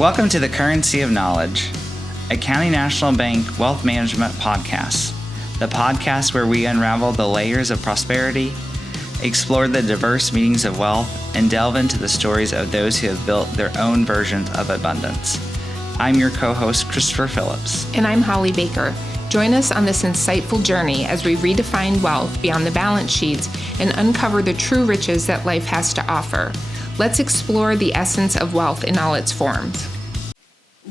Welcome to the Currency of Knowledge, a County National Bank wealth management podcast, the podcast where we unravel the layers of prosperity, explore the diverse meanings of wealth, and delve into the stories of those who have built their own versions of abundance. I'm your co-host, Christopher Phillips. And I'm Holly Baker. Join us on this insightful journey as we redefine wealth beyond the balance sheets and uncover the true riches that life has to offer. Let's explore the essence of wealth in all its forms.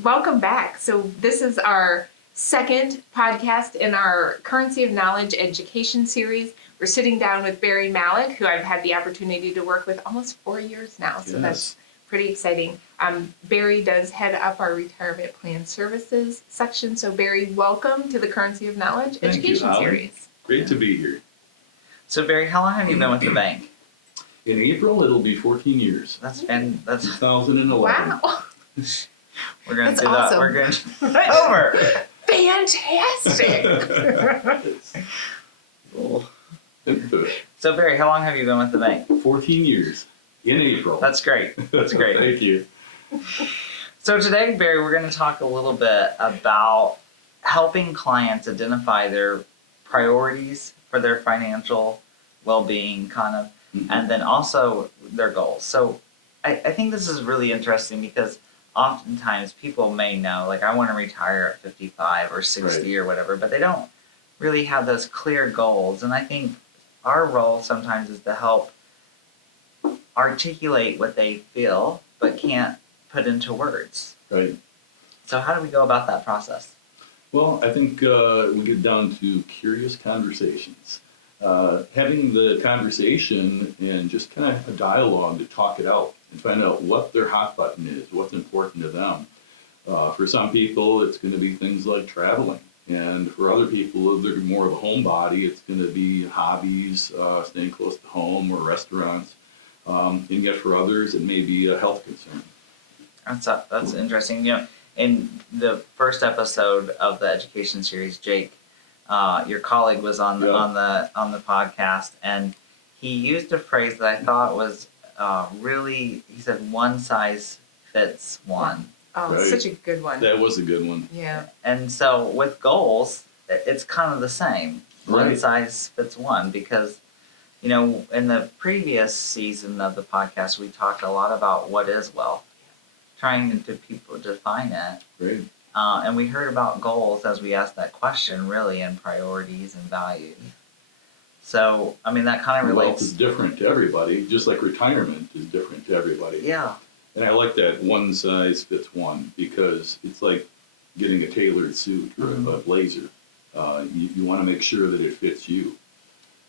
Welcome back. So this is our second podcast in our Currency of Knowledge education series. We're sitting down with Barry Malik, who I've had the opportunity to work with almost 4 years now. So That's pretty exciting. Barry does head up our retirement plan services section. So Barry, welcome to the Currency of Knowledge education series. Great to be here. So Barry, how long have you been with the bank? In April, it'll be 14 years. That's 2011. Wow. We're going to That's do awesome. that. We're going to over. Fantastic. So Barry, how long have you been with the bank? 14 years in April. That's great. That's great. Thank you. So today, Barry, we're going to talk a little bit about helping clients identify their priorities for their financial well-being, and then also their goals. So I think this is really interesting because oftentimes people may know, like, I want to retire at 55 or 60 or whatever, but they don't really have those clear goals. And I think our role sometimes is to help articulate what they feel but can't put into words. Right. So how do we go about that process? Well, I think we get down to curious conversations. Having the conversation and just kind of a dialogue to talk it out and find out what their hot button is, what's important to them. For some people, it's going to be things like traveling. And for other people, they're more of a homebody. It's going to be hobbies, staying close to home or restaurants. And yet for others, it may be a health concern. That's interesting. You know, in the first episode of the education series, Jake, your colleague, was on the podcast, and he used a phrase that I thought was really. He said, "One size fits one." Oh, Right. Such a good one. That was a good one. Yeah. And so with goals, it's kind of the same. One Right. size fits one, because, you know, in the previous season of the podcast, we talked a lot about what is wealth, trying to people define it. Right. And we heard about goals as we asked that question, really, and priorities and values. So, I mean, that kind of Wealth relates. is different to everybody, just like retirement is different to everybody. Yeah. And I like that one size fits one, because it's like getting a tailored suit or a blazer. You want to make sure that it fits you,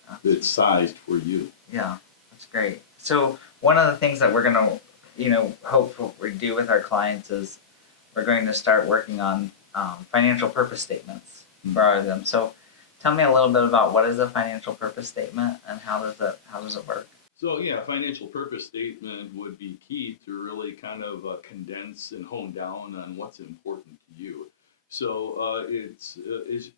that it's sized for you. Yeah, that's great. So one of the things that we're going to, hopefully do with our clients is we're going to start working on financial purpose statements for them. So tell me a little bit about what is a financial purpose statement and how does it work? So yeah, a financial purpose statement would be key to really kind of condense and hone down on what's important to you. So it's as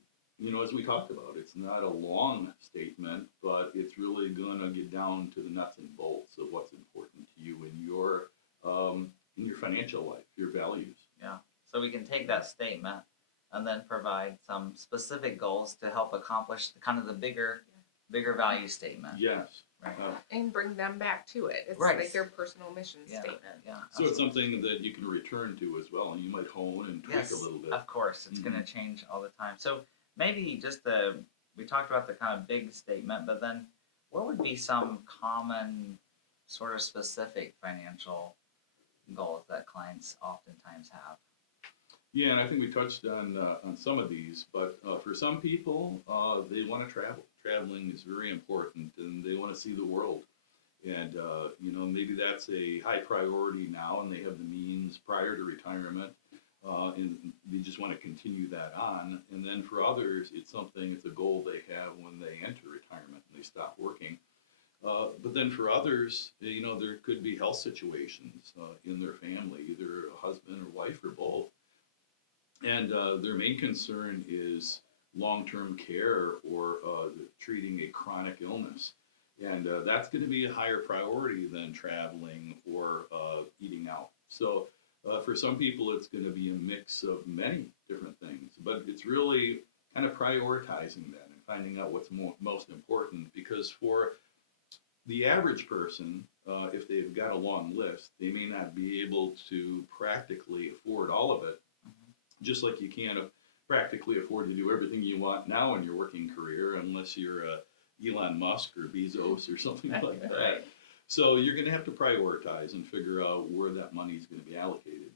we talked about, it's not a long statement, but it's really going to get down to the nuts and bolts of what's important to you in your financial life, your values. Yeah. So we can take that statement and then provide some specific goals to help accomplish kind of the bigger value statement. Yes. Right. And bring them back to it. It's Right. like their personal mission statement. Yeah. So it's something that you can return to as well, and you might hone and tweak a little bit. Of course, it's going to change all the time. So maybe we talked about the kind of big statement, but then what would be some common sort of specific financial goals that clients oftentimes have? Yeah, and I think we touched on some of these, but for some people, they want to travel. Traveling is very important, and they want to see the world. And maybe that's a high priority now, and they have the means prior to retirement, and they just want to continue that on. And then for others, it's a goal they have when they enter retirement and they stop working. But then for others, there could be health situations in their family, either a husband or wife or both. And their main concern is long-term care or treating a chronic illness. And that's going to be a higher priority than traveling or eating out. So For some people, it's going to be a mix of many different things, but it's really kind of prioritizing that and finding out what's most important. Because for the average person, if they've got a long list, they may not be able to practically afford all of it, just like you can't practically afford to do everything you want now in your working career unless you're Elon Musk or Bezos or something like that. Right. So you're going to have to prioritize and figure out where that money is going to be allocated.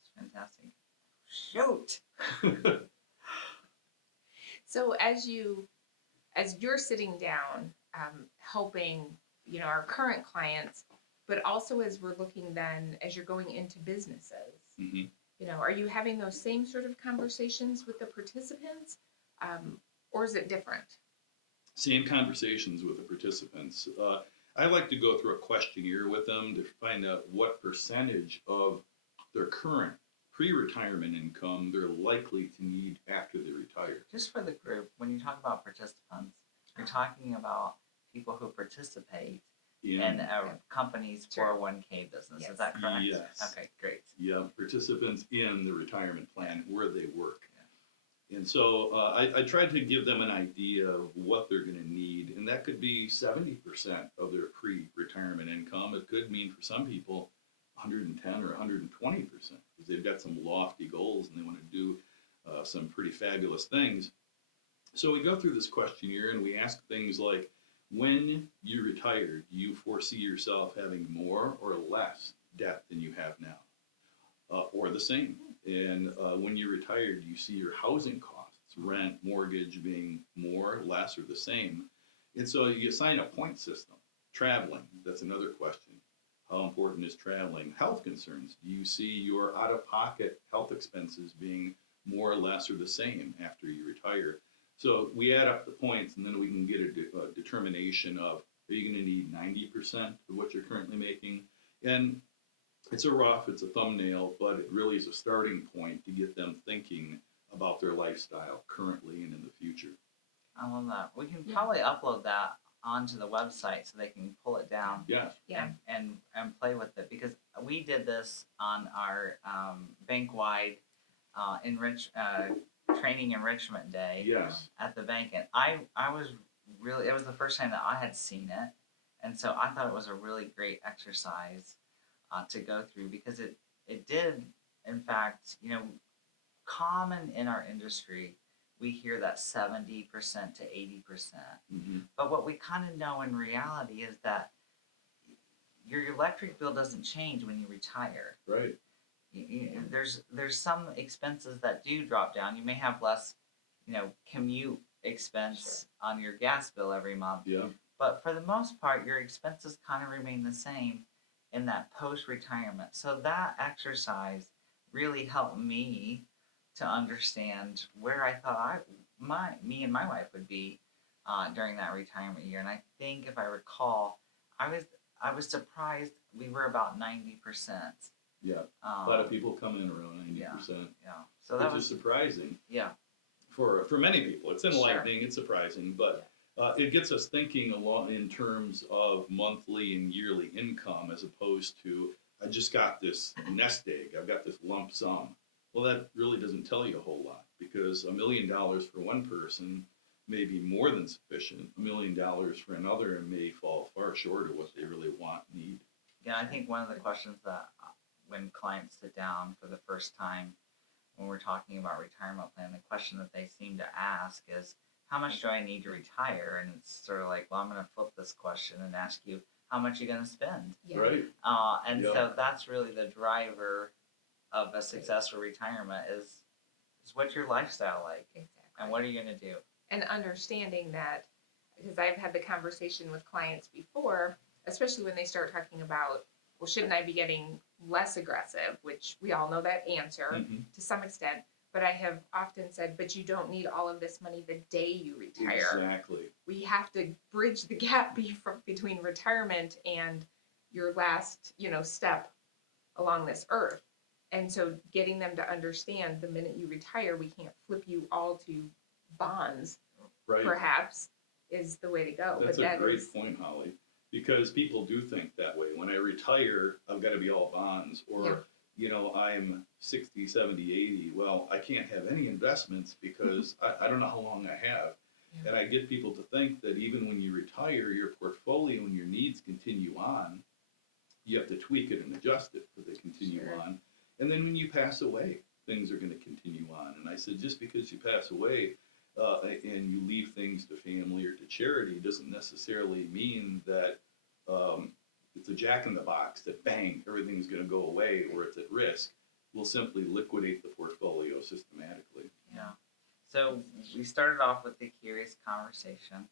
It's fantastic. Shoot. So as you're sitting down, helping, our current clients, but also as we're looking then, as you're going into businesses, hmm are you having those same sort of conversations with the participants, or is it different? Same conversations with the participants. I like to go through a questionnaire with them to find out what percentage of their current pre-retirement income they're likely to need after they retire. Just for the group, when you talk about participants, you're talking about people who participate in a company's Sure. 401k business. Yes. Is that correct? Yes. Okay, great. Yeah, participants in the retirement plan where they work. And so I tried to give them an idea of what they're going to need, and that could be 70% of their pre-retirement income. It could mean for some people 110 or 120% because they've got some lofty goals and they want to do some pretty fabulous things. So we go through this questionnaire and we ask things like, when you retire, do you foresee yourself having more or less debt than you have now? Or the same? And when you retire, do you see your housing costs, rent, mortgage being more, less, or the same? And so you assign a point system. Traveling, that's another question. How important is traveling? Health concerns. Do you see your out-of-pocket health expenses being more or less or the same after you retire? So we add up the points, and then we can get a determination of, are you going to need 90% of what you're currently making? And it's a thumbnail, but it really is a starting point to get them thinking about their lifestyle currently and in the future. I love that. We can probably upload that onto the website so they can pull it down Yeah. and play with it, because we did this on our bank-wide training enrichment day Yes. at the bank, and I was really, it was the first time that I had seen it, and so I thought it was a really great exercise to go through, because it did, in fact, common in our industry, we hear that 70% to 80%. Mm-hmm. But what we kind of know in reality is that your electric bill doesn't change when you retire. Right. There's some expenses that do drop down. You may have less, commute expense on your gas bill every month. Yeah. But for the most part, your expenses kind of remain the same in that post-retirement. So that exercise really helped me to understand where I thought me and my wife would be during that retirement year. And I think, if I recall, I was surprised we were about 90%. Yeah. A lot of people come in around 90%. Yeah. So that was surprising. Yeah. For many people, it's enlightening. Sure. It's surprising, but it gets us thinking along in terms of monthly and yearly income, as opposed to, I just got this nest egg. I've got this lump sum. Well, that really doesn't tell you a whole lot, because $1 million for one person may be more than sufficient. $1 million for another may fall far short of what they really want and need. Yeah, I think one of the questions that when clients sit down for the first time when we're talking about retirement plan, the question that they seem to ask is, how much do I need to retire? And it's sort of like, well, I'm going to flip this question and ask you, how much are you going to spend? Yeah. Right. So that's really the driver of a successful retirement is what's your lifestyle like? Exactly. And what are you going to do? And understanding that, because I've had the conversation with clients before, especially when they start talking about, well, shouldn't I be getting less aggressive, which we all know that answer Mhm. to some extent, but I have often said, but you don't need all of this money the day you retire. Exactly. We have to bridge the gap between retirement and your last, step along this earth. And so getting them to understand, the minute you retire, we can't flip you all to bonds, Right. perhaps, is the way to go. That's but a that great is, point, Holly, because people do think that way. When I retire, I've got to be all bonds, or Yeah. I'm 60, 70, 80. Well, I can't have any investments because I don't know how long I have. Yeah. And I get people to think that even when you retire, your portfolio and your needs continue on. You have to tweak it and adjust it, but they continue Sure. on. And then when you pass away, things are going to continue on. And I said, just because you pass away and you leave things to family or to charity doesn't necessarily mean that it's a jack in the box that bang, everything's going to go away or it's at risk. We'll simply liquidate the portfolio systematically. Yeah. So we started off with the curious conversation.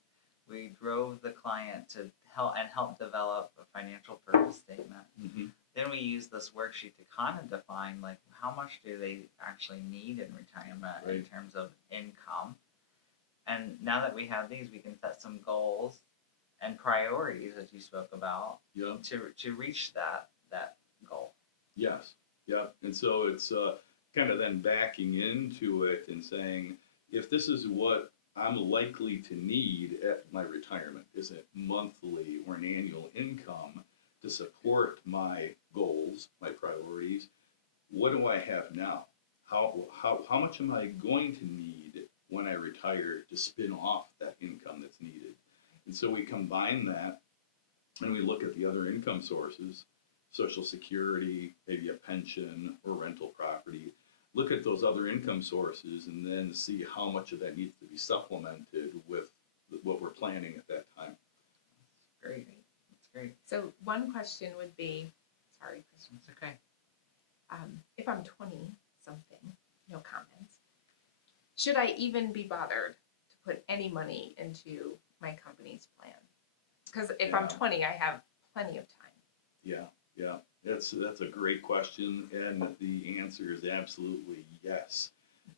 We drove the client to help develop a financial purpose statement. Mm-hmm. Then we used this worksheet to kind of define like how much do they actually need in retirement in Right. terms of income. And now that we have these, we can set some goals and priorities, as you spoke about, Yeah. to reach that goal. Yes. Yeah. And so it's kind of then backing into it and saying, if this is what I'm likely to need at my retirement, is it monthly or an annual income to support my goals, my priorities? What do I have now? How much am I going to need when I retire to spin off that income that's needed? And so we combine that and we look at the other income sources, Social Security, maybe a pension or rental property. Look at those other income sources and then see how much of that needs to be supplemented with what we're planning at that time. Great. That's great. So one question would be, sorry, Chris, That's okay. if I'm 20 something, no comments, should I even be bothered to put any money into my company's plan? Because if I'm Yeah. 20, I have plenty of time. Yeah, yeah, that's a great question, and the answer is absolutely yes.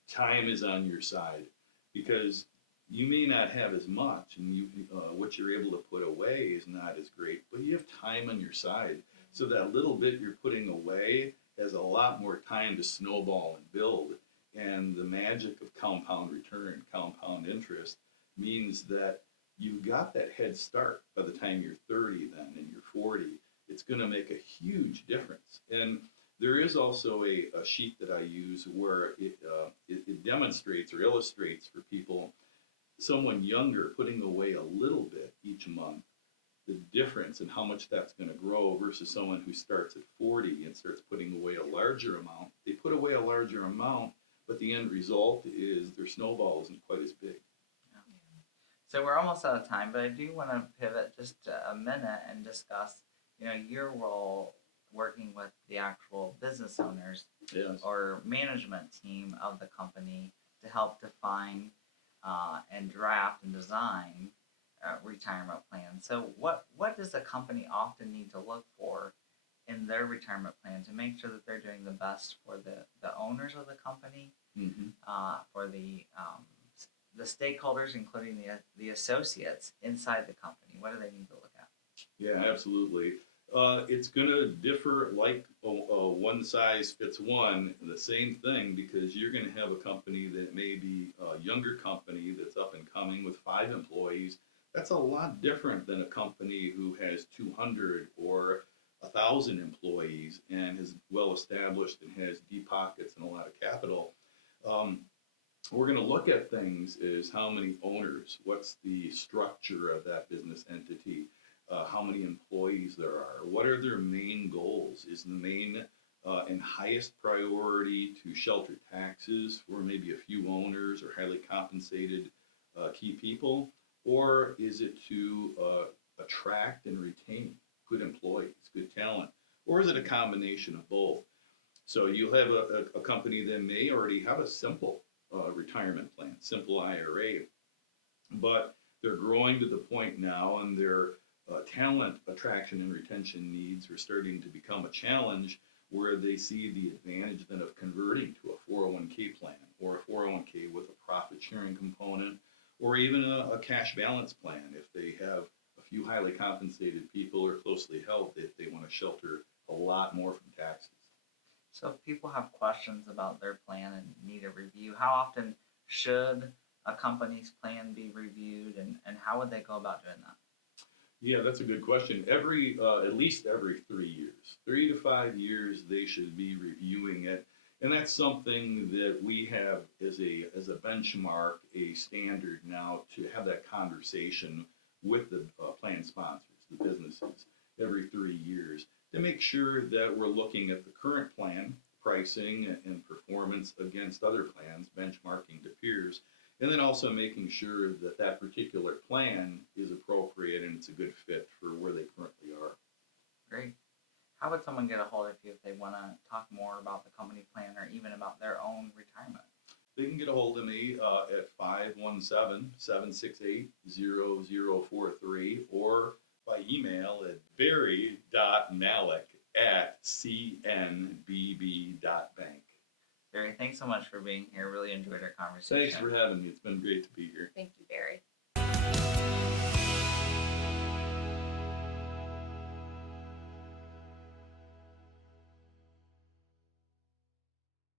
Time is on your side because you may not have as much, and what you're able to put away is not as great, but you have time on your side. So that little bit you're putting away has a lot more time to snowball and build. And the magic of compound return, compound interest, means that you've got that head start by the time you're 30 then and you're 40. It's going to make a huge difference. And there is also a sheet that I use where it demonstrates or illustrates for people, someone younger putting away a little bit each month, the difference in how much that's going to grow versus someone who starts at 40 and starts putting away a larger amount. They put away a larger amount, but the end result is their snowball isn't quite as big. So we're almost out of time, but I do want to pivot just a minute and discuss, your role working with the actual business owners Yes. or management team of the company to help define and draft and design retirement plans. So what does a company often need to look for in their retirement plan to make sure that they're doing the best for the owners of the company, Mm-hmm. for the stakeholders, including the associates inside the company? What do they need to look at? Yeah, absolutely. It's going to differ like a one size fits one, the same thing, because you're going to have a company that may be a younger company that's up and coming with 5 employees. That's a lot different than a company who has 200 or 1,000 employees and is well established and has deep pockets and a lot of capital. We're going to look at things is how many owners, what's the structure of that business entity, how many employees there are, what are their main goals? Is the main and highest priority to shelter taxes for maybe a few owners or highly compensated key people, or is it to attract and retain good employees, good talent, or is it a combination of both? So you'll have a company that may already have a simple retirement plan, simple IRA, but they're growing to the point now and their talent attraction and retention needs are starting to become a challenge where they see the advantage then of converting to a 401k plan or a 401k with a profit sharing component or even a cash balance plan if they have a few highly compensated people or closely held if they want to shelter a lot more from taxes. So if people have questions about their plan and need a review, how often should a company's plan be reviewed and how would they go about doing that? Yeah, that's a good question. At least every 3 years, 3 to 5 years, they should be reviewing it. And that's something that we have as a benchmark, a standard now to have that conversation with the plan sponsors, the businesses, every 3 years to make sure that we're looking at the current plan, pricing and performance against other plans, benchmarking to peers, and then also making sure that that particular plan is appropriate and it's a good fit for where they currently are. Great. How would someone get a hold of you if they want to talk more about the company plan or even about their own retirement? They can get a hold of me at 517-768-0043 or by email at barry.malik@cnbb.bank. Barry, thanks so much for being here. Really enjoyed our conversation. Thanks for having me. It's been great to be here. Thank you, Barry.